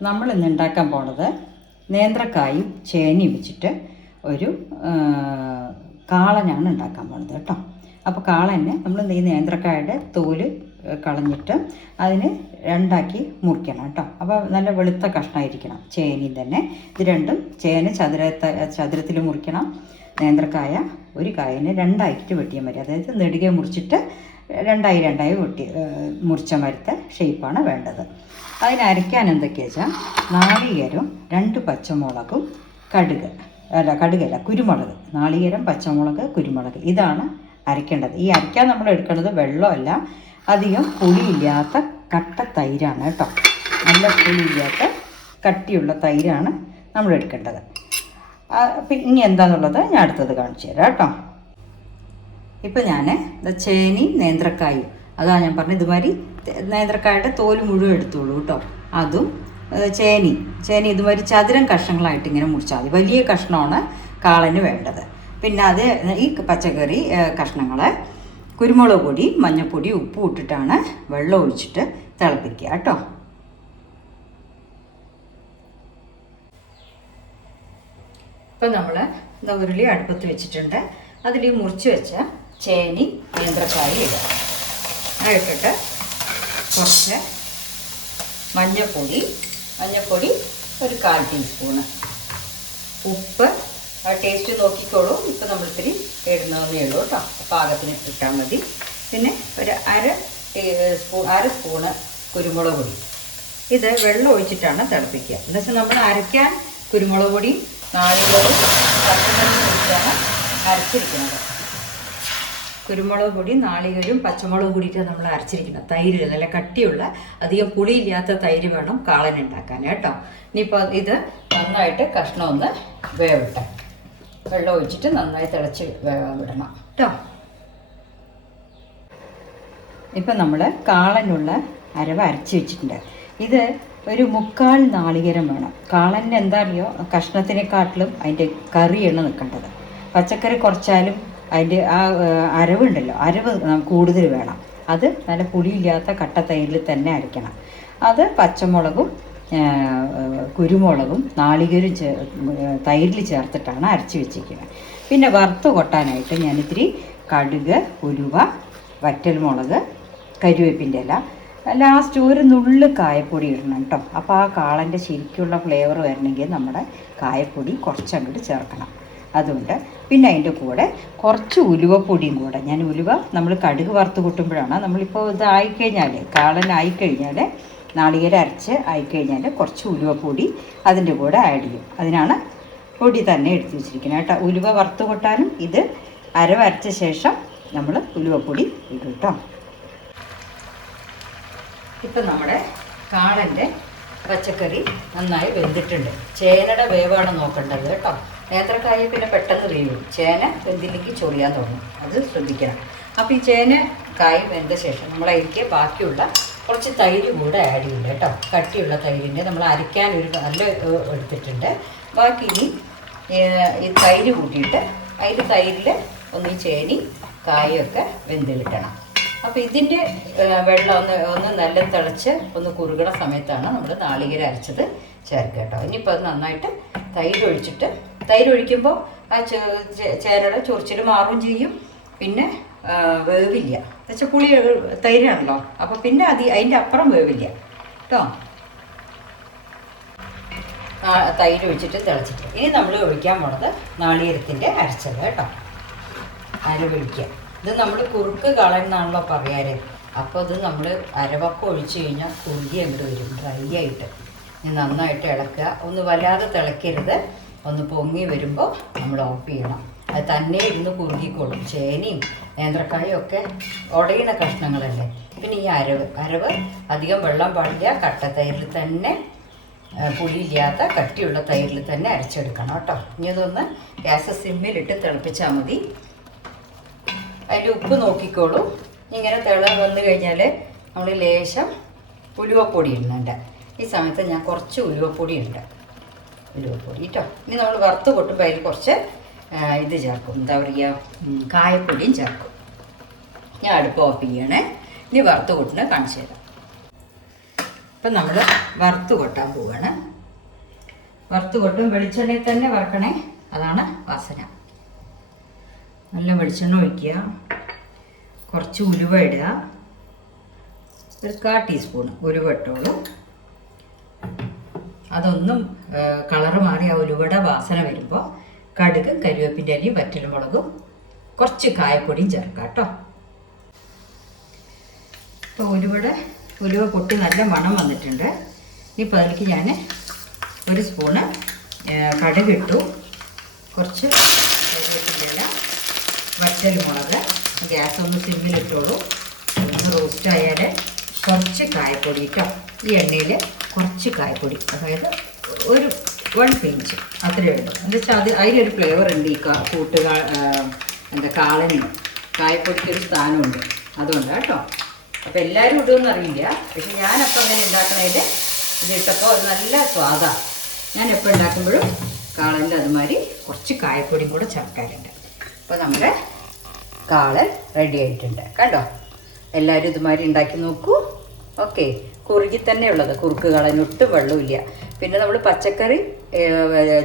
നമ്മൾ ഇന്ന് ഉണ്ടാക്കാൻ പോണത് നേന്ത്രക്കായും ചേനയും വെച്ചിട്ട് ഒരു കാളനാണ് ഉണ്ടാക്കാൻ പോണത് കേട്ടോ. അപ്പോൾ കാളനെ നമ്മൾ ഈ നേന്ത്രക്കായുടെ തോല് കളഞ്ഞിട്ട് അതിന് രണ്ടാക്കി മുറിക്കണം കേട്ടോ. അപ്പോൾ നല്ല വെളുത്ത കഷ്ണമായിരിക്കണം ചേനയും തന്നെ. ഇത് രണ്ടും ചേന ചതുരത്തിൽ മുറിക്കണം, നേന്ത്രക്കായ ഒരു കായനെ രണ്ടാക്കിയിട്ട് വെട്ടിയാൽ മതി. അതായത് നെടുകെ മുറിച്ചിട്ട് രണ്ടായി മുറിച്ച മരത്തെ ഷേപ്പാണ് വേണ്ടത്. അതിനരയ്ക്കാൻ എന്തൊക്കെയാ വെച്ചാൽ നാളികേരവും 2 പച്ചമുളകും കുരുമുളക്, നാളികേരം, പച്ചമുളക്, കുരുമുളക്, ഇതാണ് അരയ്ക്കേണ്ടത്. ഈ അരയ്ക്കാൻ നമ്മൾ എടുക്കേണ്ടത് വെള്ളമല്ല, അധികം പുളിയില്ലാത്ത കട്ട തൈരാണ് കേട്ടോ. നല്ല പുളിയില്ലാത്ത കട്ടിയുള്ള തൈരാണ് നമ്മൾ എടുക്കേണ്ടത്. ഇനി എന്താണെന്നുള്ളത് ഞാൻ അടുത്തത് കാണിച്ചു തരാം കേട്ടോ. ഇപ്പം ഞാൻ ചേനയും നേന്ത്രക്കായും, അതാണ് ഞാൻ പറഞ്ഞത്, ഇതുമാതിരി നേന്ത്രക്കായുടെ തോല് മുഴുവൻ എടുത്തോളൂ കേട്ടോ. അതും ചേന ഇതുമാതിരി ചതുരം കഷ്ണങ്ങളായിട്ട് ഇങ്ങനെ മുറിച്ചാൽ മതി. വലിയ കഷ്ണമാണ് കാളന് വേണ്ടത്. പിന്നെ അത് ഈ പച്ചക്കറി കഷ്ണങ്ങളെ കുരുമുളക് പൊടി, മഞ്ഞൾപ്പൊടി, ഉപ്പും ഇട്ടിട്ടാണ് വെള്ളം ഒഴിച്ചിട്ട് തിളപ്പിക്കുക കേട്ടോ. ഇപ്പം നമ്മൾ ഉരുളി അടുപ്പത്ത് വെച്ചിട്ടുണ്ട്. അതിൽ മുറിച്ച് വെച്ച ചേനി നേന്ത്രക്കായ ഇടുക. ഇട്ടിട്ട് കുറച്ച് മഞ്ഞൾപ്പൊടി ഒരു 1/4 ടീസ്പൂണ്, ഉപ്പ് ടേസ്റ്റ് നോക്കിക്കോളൂ. ഇപ്പം നമ്മളിത്തിരി ഇടുന്നതെന്നേ ഉള്ളൂ കേട്ടോ, പാകത്തിന് ഇട്ടാൽ മതി. പിന്നെ ഒരു അര സ്പൂണ് കുരുമുളക് പൊടി. ഇത് വെള്ളം ഒഴിച്ചിട്ടാണ് തിളപ്പിക്കുക. എന്ന് വെച്ചാൽ നമ്മൾ അരയ്ക്കാൻ കുരുമുളക് പൊടി, നാളികേരവും പച്ചമുളകും ഒഴിച്ചാണ് അരച്ചിരിക്കുന്നത്. കുരുമുളക് പൊടി, നാളികേരവും പച്ചമുളകും കൂടിയിട്ടാണ് നമ്മൾ അരച്ചിരിക്കുന്നത്. തൈര് നല്ല കട്ടിയുള്ള അധികം പുളിയില്ലാത്ത തൈര് വേണം കാളൻ ഉണ്ടാക്കാൻ കേട്ടോ. ഇനിയിപ്പോൾ ഇത് നന്നായിട്ട് കഷ്ണം ഒന്ന് വേവട്ടെ. വെള്ളം ഒഴിച്ചിട്ട് നന്നായി തിളച്ച് വിടണം കേട്ടോ. ഇപ്പം നമ്മൾ കാളനുള്ള അരവ് അരച്ച് വെച്ചിട്ടുണ്ട്. ഇത് ഒരു 1/4 നാളികേരം വേണം. കാളന് എന്താ അറിയോ, കഷ്ണത്തിനെക്കാട്ടിലും അതിൻ്റെ കറിയാണ് നിൽക്കേണ്ടത്. പച്ചക്കറി കുറച്ചാലും അതിൻ്റെ ആ അരവുണ്ടല്ലോ, അരവ് കൂടുതൽ വേണം. അത് നല്ല പുളിയില്ലാത്ത കട്ട തൈരിൽ തന്നെ അരയ്ക്കണം. അത് പച്ചമുളകും കുരുമുളകും നാളികേരും തൈരിൽ ചേർത്തിട്ടാണ് അരച്ച് വെച്ചിരിക്കുന്നത്. പിന്നെ വറുത്ത് കൊട്ടാനായിട്ട് ഞാനിത്തിരി കടുക്, ഉലുവ, വറ്റൽമുളക്, കരിവേപ്പിൻ്റെ ഇല, ലാസ്റ്റ് ഒരു നുള്ളു കായപ്പൊടി ഇടണം കേട്ടോ. അപ്പോൾ ആ കാളൻ്റെ ശരിക്കുള്ള ഫ്ലേവർ വരണമെങ്കിൽ നമ്മുടെ കായപ്പൊടി കുറച്ചങ്ങോട്ട് ചേർക്കണം. അതുകൊണ്ട് പിന്നെ അതിൻ്റെ കൂടെ കുറച്ച് ഉലുവപ്പൊടിയും കൂടെ. ഉലുവ നമ്മൾ കടുക് വറുത്ത് കൂട്ടുമ്പോഴാണ്, നമ്മളിപ്പോൾ ഇത് ആയിക്കഴിഞ്ഞാൽ, കാളനായിക്കഴിഞ്ഞാൽ, നാളികേരം അരച്ച് ആയിക്കഴിഞ്ഞാൽ കുറച്ച് ഉലുവപ്പൊടി അതിൻ്റെ കൂടെ ആഡ് ചെയ്യും. അതിനാണ് പൊടി തന്നെ എടുത്ത് വെച്ചിരിക്കുന്നത് കേട്ടോ. ഉലുവ വറുത്ത് കൊട്ടാനും ഇത് അരവരച്ച ശേഷം നമ്മൾ ഉലുവപ്പൊടി ഇടും കേട്ടോ. ഇപ്പം നമ്മുടെ കാളൻ്റെ പച്ചക്കറി നന്നായി വെന്തിട്ടുണ്ട്. ചേനയുടെ വേവാണ് നോക്കേണ്ടത് കേട്ടോ. നേന്ത്രക്കായ പിന്നെ പെട്ടെന്ന് വേവും, ചേന വെന്തില്ലെങ്കിൽ ചൊറിയാൻ തുടങ്ങും, അത് ശ്രദ്ധിക്കണം. അപ്പോൾ ഈ ചേന കായ വെന്ത ശേഷം നമ്മളതിലേക്ക് ബാക്കിയുള്ള കുറച്ച് തൈര് കൂടെ ആഡ് ചെയ്യുന്നുണ്ട് കേട്ടോ. കട്ടിയുള്ള തൈരിൻ്റെ നമ്മൾ അരയ്ക്കാൻ ഒരു നല്ല എടുത്തിട്ടുണ്ട്. ബാക്കി ഇനി ഈ തൈര് കൂട്ടിയിട്ട് അതിൽ തൈരിൽ ഒന്ന് ഈ ചേനി കായൊക്കെ വെന്തിലിട്ടണം. അപ്പോൾ ഇതിൻ്റെ വെള്ളം ഒന്ന് നല്ല തിളച്ച് ഒന്ന് കുറുകണ സമയത്താണ് നമ്മൾ നാളികേരം അരച്ചത് ചേർക്കുക കേട്ടോ. ഇനിയിപ്പോൾ അത് നന്നായിട്ട് തൈര് ഒഴിക്കുമ്പോൾ ആ ചേനയുടെ ചൊറിച്ചിൽ മാറുകയും ചെയ്യും. പിന്നെ വേവില്ല, എന്നുവെച്ചാൽ പുളി തൈരാണല്ലോ, അപ്പോൾ പിന്നെ അതിൻ്റെ അപ്പുറം വേവില്ല കേട്ടോ. തൈര് ഒഴിച്ചിട്ട് തിളച്ചിട്ട് ഇനി നമ്മൾ ഒഴിക്കാൻ പോണത് നാളികേരത്തിൻ്റെ അരച്ചത് കേട്ടോ. അരവൊഴിക്കുക. ഇത് നമ്മൾ കുറുക്ക് കളയെന്നാണല്ലോ പറയാറ്. അപ്പോൾ അത് നമ്മൾ അരവൊക്കെ ഒഴിച്ച് കഴിഞ്ഞാൽ കുറുകി അങ്ങോട്ട് വരും, ഡ്രൈ ആയിട്ട്. ഇനി നന്നായിട്ട് ഇളക്കുക. ഒന്ന് വല്ലാതെ തിളക്കരുത്. ഒന്ന് പൊങ്ങി വരുമ്പോൾ നമ്മൾ ഓഫ് ചെയ്യണം. അത് തന്നെ ഇരുന്ന് കുറുകിക്കോളും. ചേനയും നേന്ത്രക്കായും ഒക്കെ ഉടയുന്ന കഷ്ണങ്ങളല്ലേ. പിന്നെ ഈ അരവ് അധികം വെള്ളം പാടില്ല, കട്ട തൈരിൽ തന്നെ, പുളിയില്ലാത്ത കട്ടിയുള്ള തൈരിൽ തന്നെ അരച്ചെടുക്കണം കേട്ടോ. ഇനി അതൊന്ന് ഗ്യാസ് സിമ്മിലിട്ട് തിളപ്പിച്ചാൽ മതി. അതിൽ ഉപ്പ് നോക്കിക്കോളൂ. ഇങ്ങനെ വന്നു കഴിഞ്ഞാൽ നമ്മൾ ലേശം ഉലുവപ്പൊടി ഇടുന്നുണ്ട്. ഈ സമയത്ത് ഞാൻ കുറച്ച് ഉലുവപ്പൊടി കേട്ടോ. ഇനി നമ്മൾ വറുത്ത് കൊട്ടുമ്പോൾ അതിൽ കുറച്ച് ഇത് ചേർക്കും, എന്താ പറയുക, കായപ്പൊടിയും ചേർക്കും. ഞാൻ അടുപ്പ് ഓഫ് ചെയ്യണേ. ഇനി വറുത്ത് കൊട്ടിന് കാണിച്ചു തരാം. അപ്പം നമ്മൾ വറുത്ത് കൊട്ടാൻ പോവുകയാണ്. വറുത്ത് കൊട്ടും വെളിച്ചെണ്ണയിൽ തന്നെ വറക്കണേ, അതാണ് വാസന. നല്ല വെളിച്ചെണ്ണ ഒഴിക്കുക, കുറച്ച് ഉലുവ ഇടുക, ഒരു 1/4 ടീസ്പൂൺ ഉലുവ ഇട്ടോളൂ. അതൊന്നും കളറ് മാറി ആ ഉലുവയുടെ വാസന വരുമ്പോൾ കടുക്, കരിവേപ്പിൻ്റെ ഇലയും വറ്റൽമുളകും കുറച്ച് കായപ്പൊടിയും ചേർക്കാം കേട്ടോ. ഇപ്പോൾ ഉലുവ പൊട്ടി നല്ല മണം വന്നിട്ടുണ്ട്. ഇനിയിപ്പോൾ അതിലേക്ക് ഞാൻ 1 സ്പൂണ് കടുക് ഇട്ടു, കുറച്ച് കരിവേപ്പിൻ്റെ ഇല, വറ്റൽമുളക്. ഗ്യാസ് ഒന്ന് സിമ്മിലിട്ടോളൂ. ഒന്ന് റോസ്റ്റ് ആയാൽ കുറച്ച് കായപ്പൊടി കേട്ടോ. ഈ എണ്ണയിൽ കുറച്ച് കായപ്പൊടി, അതായത് ഒരു 1 പിഞ്ച് അത്രയേ ഉള്ളൂ. എന്താ വെച്ചാൽ അതിലൊരു ഫ്ലേവർ ഉണ്ട്. ഈ കാളന് കായപ്പൊടിക്കൊരു സ്ഥാനമുണ്ട്, അതുകൊണ്ട് കേട്ടോ. അപ്പോൾ എല്ലാവരും ഇടുമെന്ന് അറിയില്ല, പക്ഷെ ഞാനപ്പോൾ അങ്ങനെ ഉണ്ടാക്കണതിൽ ഇതിട്ടപ്പോൾ അത് നല്ല സ്വാദാണ്. ഞാൻ എപ്പോൾ ഉണ്ടാക്കുമ്പോഴും കാളൻ്റെ അതുമാതിരി കുറച്ച് കായപ്പൊടിയും കൂടെ ചേർക്കാറുണ്ട്. അപ്പോൾ നമ്മുടെ കാളൻ റെഡി ആയിട്ടുണ്ട് കണ്ടോ. എല്ലാവരും ഇതുമാതിരി ഉണ്ടാക്കി നോക്കൂ. ഓക്കെ, കുറുകി തന്നെ ഉള്ളത്, കുറുക്ക് കാളൻ, ഒട്ടും വെള്ളമില്ല. പിന്നെ നമ്മൾ പച്ചക്കറി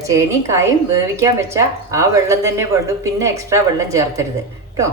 ചേനയും കായും വേവിക്കാൻ വെച്ചാൽ ആ വെള്ളം തന്നെ വേണ്ടു, പിന്നെ എക്സ്ട്രാ വെള്ളം ചേർത്തരുത് കേട്ടോ.